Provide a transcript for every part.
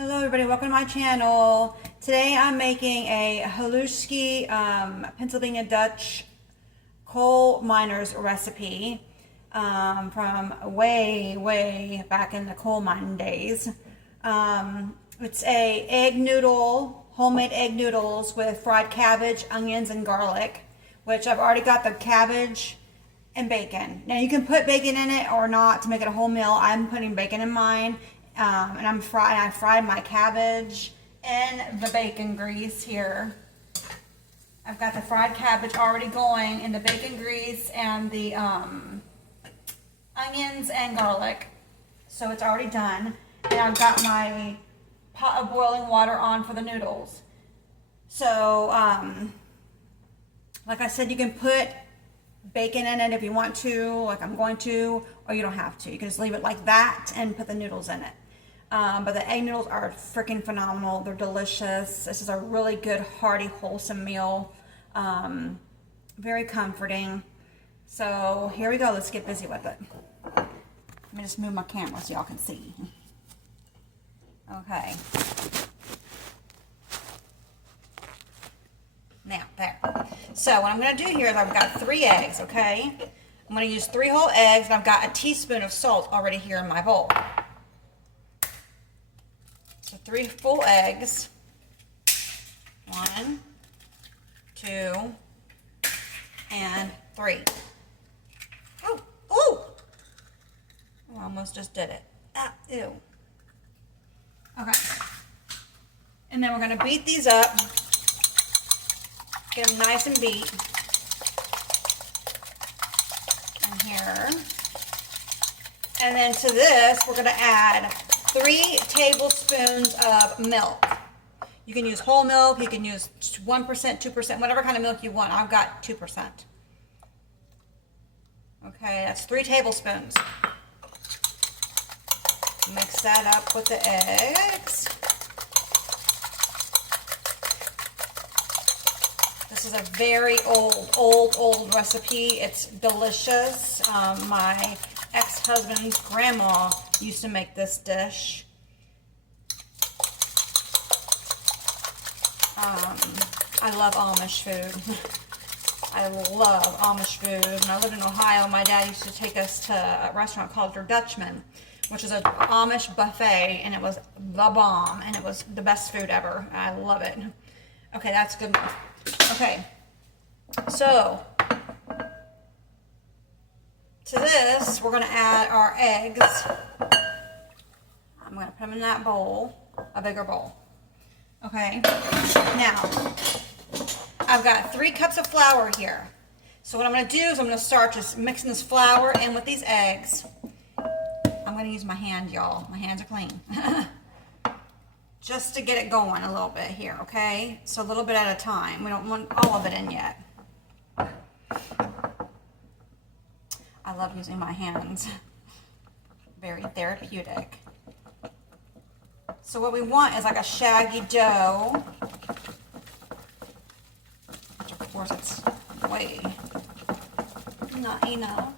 Hello everybody, welcome to my channel. Today I'm making a halluski Pennsylvania Dutch coal miners recipe from way back in the coal mining days. It's a egg noodle, homemade egg noodles with fried cabbage, onions, and garlic, which I've already got the cabbage and bacon. Now you can put bacon in it or not to make it a whole meal. I'm putting bacon in mine. And I fried my cabbage in the bacon grease here. I've got the fried cabbage already going in the bacon grease and the onions and garlic. So it's already done. And I've got my pot of boiling water on for the noodles. So, like I said, you can put bacon in it if you want to, like I'm going to, or you don't have to. You can just leave it like that and put the noodles in it. But the egg noodles are freaking phenomenal. They're delicious. This is a really good, hearty, wholesome meal. Very comforting. So here we go. Let's get busy with it. Let me just move my camera so y'all can see. Okay. Now, there. So what I'm going to do here is I've got 3 eggs, okay? I'm going to use 3 whole eggs, and I've got a teaspoon of salt already here in my bowl. So 3 full eggs. 1, 2, and 3. Oh, oh! I almost just did it. Ah, ew. Okay. And then we're going to beat these up. Get them nice and beat. And here. And then to this, we're going to add 3 tablespoons of milk. You can use whole milk, you can use 1%, 2%, whatever kind of milk you want. I've got 2%. Okay, that's 3 tablespoons. Mix that up with the eggs. This is a very old recipe. It's delicious. My ex-husband's grandma used to make this dish. I love Amish food. I love Amish food. When I lived in Ohio, my dad used to take us to a restaurant called Der Dutchman, which is an Amish buffet, and it was the bomb, and it was the best food ever. I love it. Okay, that's good enough. Okay, so to this, we're going to add our eggs. I'm going to put them in that bowl, a bigger bowl. Okay, now I've got 3 cups of flour here. So what I'm going to do is I'm going to start just mixing this flour in with these eggs. I'm going to use my hand, y'all. My hands are clean. Just to get it going a little bit here, okay? So a little bit at a time. We don't want all of it in yet. I love using my hands. Very therapeutic. So what we want is like a shaggy dough. Which of course it's way not enough.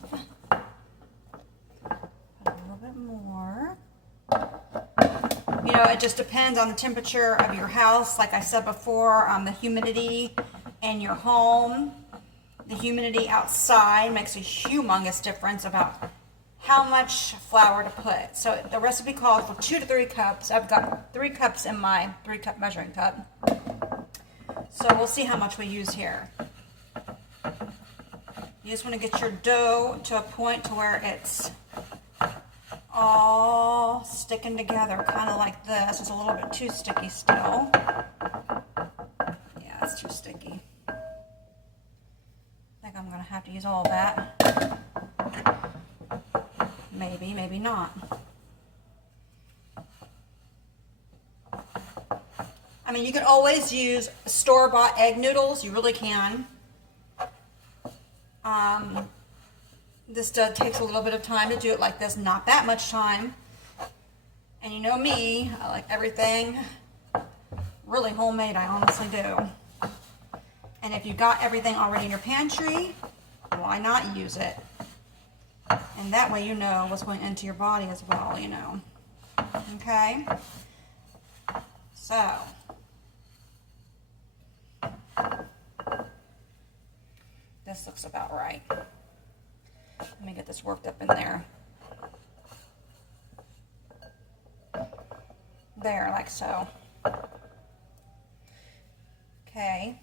Put a little bit more. You know, it just depends on the temperature of your house. Like I said before, the humidity in your home. The humidity outside makes a humongous difference about how much flour to put. So the recipe calls for 2 to 3 cups. I've got 3 cups in my 3-cup measuring cup. So we'll see how much we use here. You just want to get your dough to a point to where it's all sticking together, kind of like this. It's a little bit too sticky still. Yeah, it's too sticky. I think I'm going to have to use all that. Maybe, maybe not. I mean, you can always use store-bought egg noodles. You really can. This takes a little bit of time to do it like this. Not that much time. And you know me, I like everything really homemade. I honestly do. And if you got everything already in your pantry, why not use it? And that way you know what's going into your body as well, you know. Okay? So, this looks about right. Let me get this worked up in there. There, like so. Okay.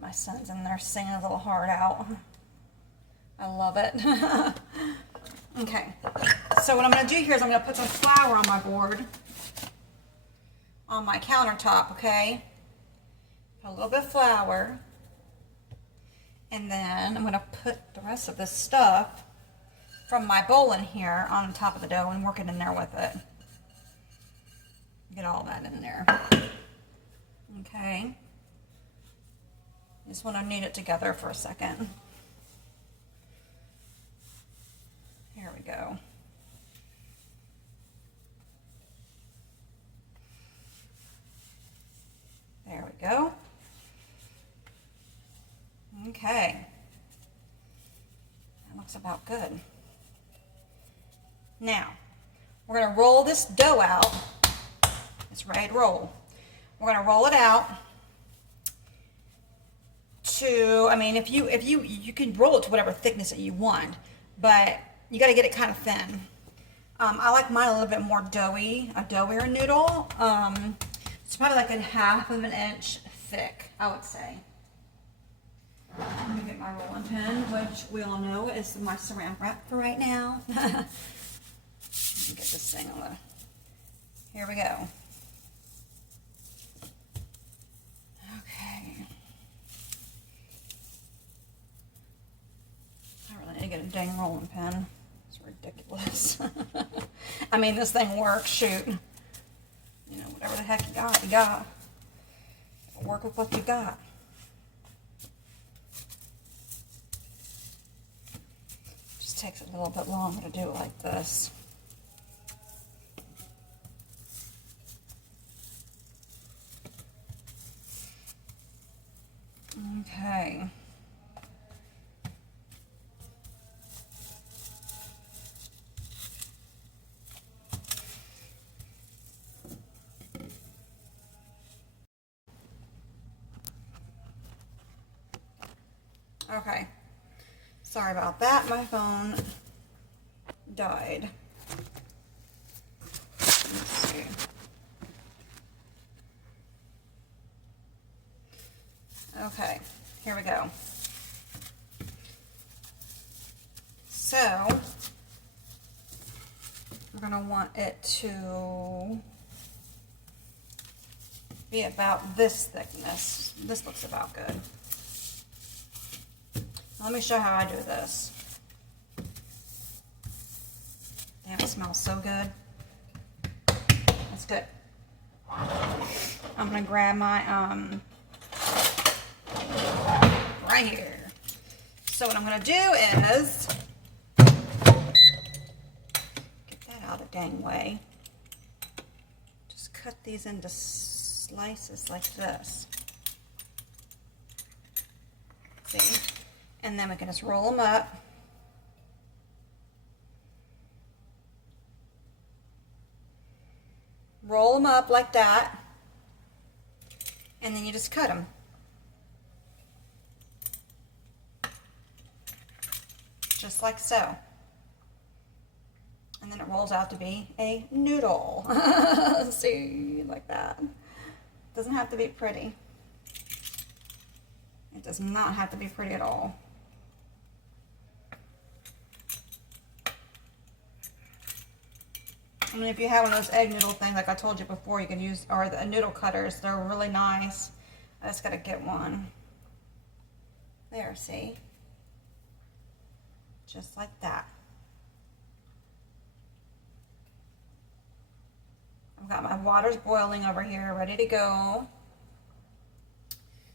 My son's in there singing his little heart out. I love it. Okay. So what I'm going to do here is I'm going to put some flour on my board, on my countertop, okay? Put a little bit of flour. And then I'm going to put the rest of this stuff from my bowl in here on top of the dough and work it in there with it. Get all that in there. Okay. Just want to knead it together for a second. Here we go. There we go. Okay. That looks about good. Now, we're going to roll this dough out. It's ready to roll. We're going to roll it out to, I mean, if you can roll it to whatever thickness that you want, but you got to get it kind of thin. I like mine a little bit more doughy, a doughier noodle. It's probably like a 1/2 inch thick, I would say. Let me get my rolling pin, which we all know is my saran wrap for right now. Let me get this thing on the, here we go. Okay. I really need to get a dang rolling pin. It's ridiculous. I mean, this thing works, shoot. You know, whatever the heck you got, you got. Work with what you got. Just takes a little bit longer to do it like this. Okay. Okay. Sorry about that. My phone died. Let's see. Okay, here we go. So, we're going to want it to be about this thickness. This looks about good. Let me show how I do this. Damn, it smells so good. That's good. I'm going to grab my, right here. So what I'm going to do is get that out of the dang way. Just cut these into slices like this. See? And then we can just roll them up. Roll them up like that. And then you just cut them. Just like so. And then it rolls out to be a noodle. See, like that. Doesn't have to be pretty. It does not have to be pretty at all. I mean, if you have one of those egg noodle things, like I told you before, you can use, or the noodle cutters. They're really nice. I just gotta get one. There, see? Just like that. I've got my water's boiling over here, ready to go.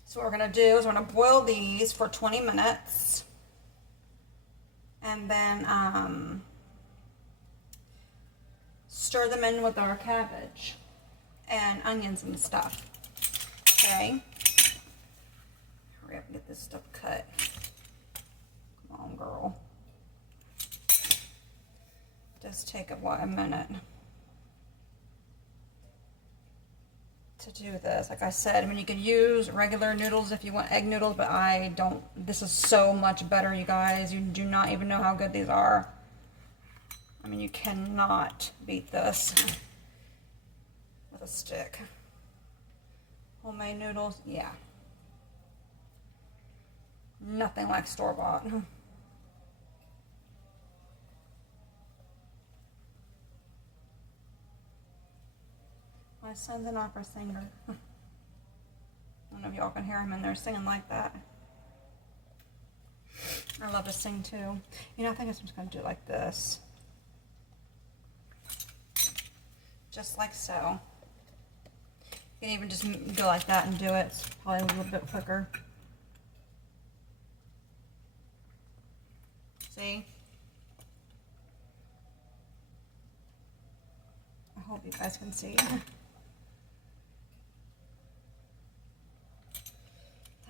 So what we're gonna do is we're gonna boil these for 20 minutes. And then stir them in with our cabbage and onions and stuff. Okay. Hurry up and get this stuff cut. Come on, girl. Just take a minute. to do this. Like I said, I mean, you can use regular noodles if you want egg noodles, but I don't. This is so much better, you guys. You do not even know how good these are. I mean, you cannot beat this with a stick. Homemade noodles, yeah. Nothing like store-bought. My son's an opera singer. I don't know if y'all can hear him in there singing like that. I love to sing too. You know, I think I'm just going to do it like this. Just like so. You can even just go like that and do it. It's probably a little bit quicker. See? I hope you guys can see. That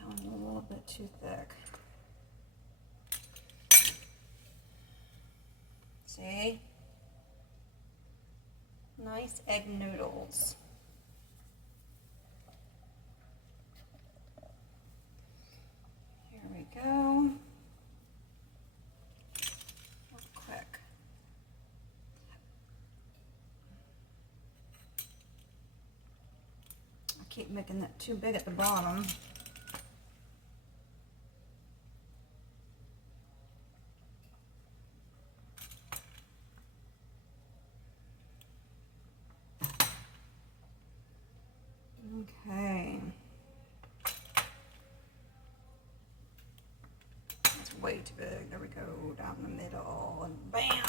one's a little bit too thick. See? Nice egg noodles. Here we go. Real quick. I keep making that too big at the bottom. Okay. That's way too big. There we go. Down the middle and bam.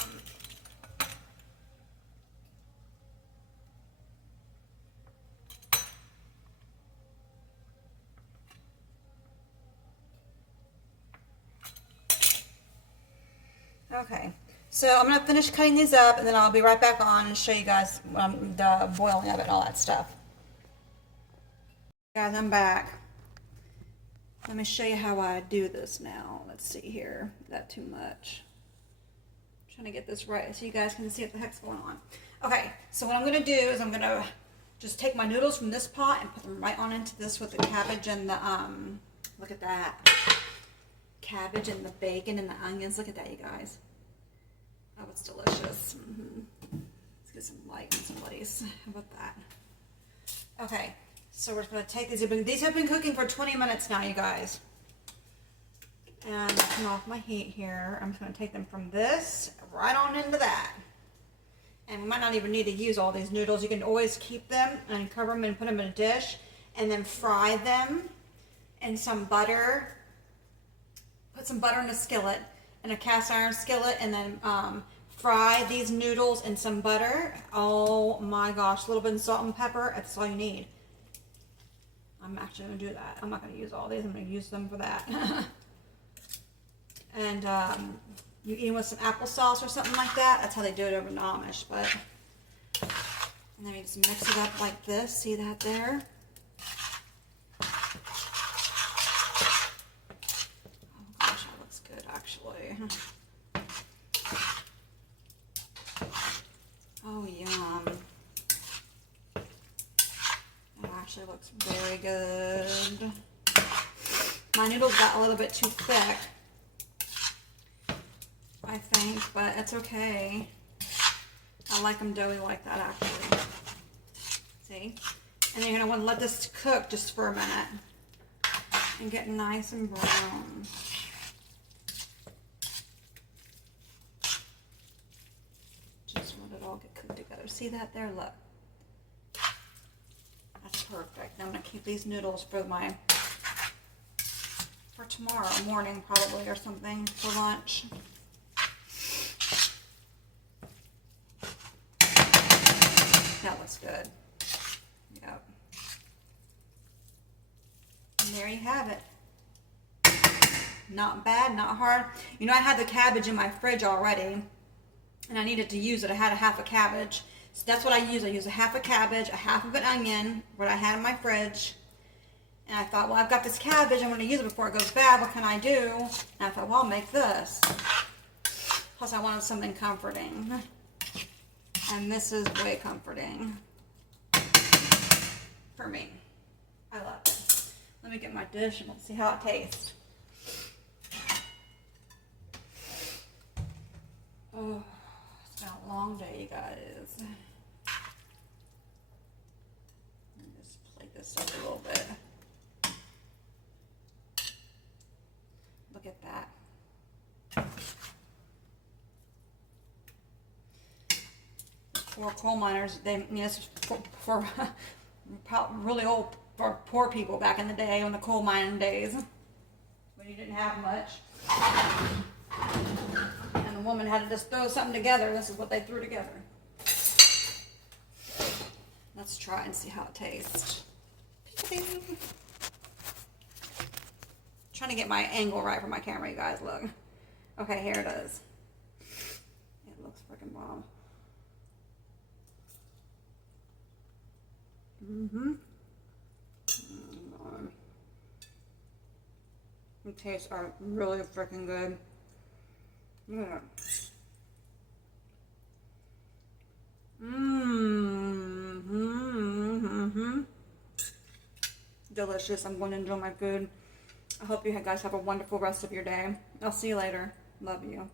Okay. So I'm going to finish cutting these up and then I'll be right back on and show you guys the boiling of it and all that stuff. Guys, I'm back. Let me show you how I do this now. Let's see here. Is that too much? I'm trying to get this right so you guys can see what the heck's going on. Okay, so what I'm going to do is I'm going to just take my noodles from this pot and put them right on into this with the cabbage and the, look at that. Cabbage and the bacon and the onions. Look at that, you guys. Oh, it's delicious. Let's get some light and some lace. How about that? Okay. So we're going to take these. These have been cooking for 20 minutes now, you guys. And turn off my heat here. I'm just going to take them from this right on into that. And we might not even need to use all these noodles. You can always keep them and cover them and put them in a dish. And then fry them in some butter. Put some butter in a skillet, in a cast iron skillet. And then fry these noodles in some butter. Oh my gosh. A little bit of salt and pepper. That's all you need. I'm actually going to do that. I'm not going to use all these. I'm going to use them for that. And you eat with some applesauce or something like that. That's how they do it over in Amish. But and then you just mix it up like this. See that there? Oh gosh, that looks good actually. Oh yum. Actually looks very good. My noodles got a little bit too thick, I think, but it's okay. I like them doughy like that actually. See? And you're going to want to let this cook just for a minute and get nice and brown. Just let it all get cooked together. See that there? Look. That's perfect. Now I'm going to keep these noodles for tomorrow morning probably or something for lunch. That looks good. Yep. And there you have it. Not bad, not hard. You know, I had the cabbage in my fridge already and I needed to use it. I had a half a cabbage. So that's what I use. I use a half a cabbage, a half of an onion, what I had in my fridge. And I thought, well, I've got this cabbage. I'm going to use it before it goes bad. What can I do? And I thought, well, I'll make this. Plus, I wanted something comforting. And this is way comforting. for me. I love it. Let me get my dish and we'll see how it tastes. Oh, it's been a long day, you guys. Let me just plate this up a little bit. Look at that. For coal miners, this is for really old, for poor people back in the day, on the coal mining days, when you didn't have much. And the woman had to just throw something together. This is what they threw together. Let's try and see how it tastes. Trying to get my angle right for my camera, you guys. Look. Okay, here it is. It looks freaking bomb. The tastes are really freaking good. Look at that. Delicious. I'm going to enjoy my food. I hope you guys have a wonderful rest of your day. I'll see you later. Love you.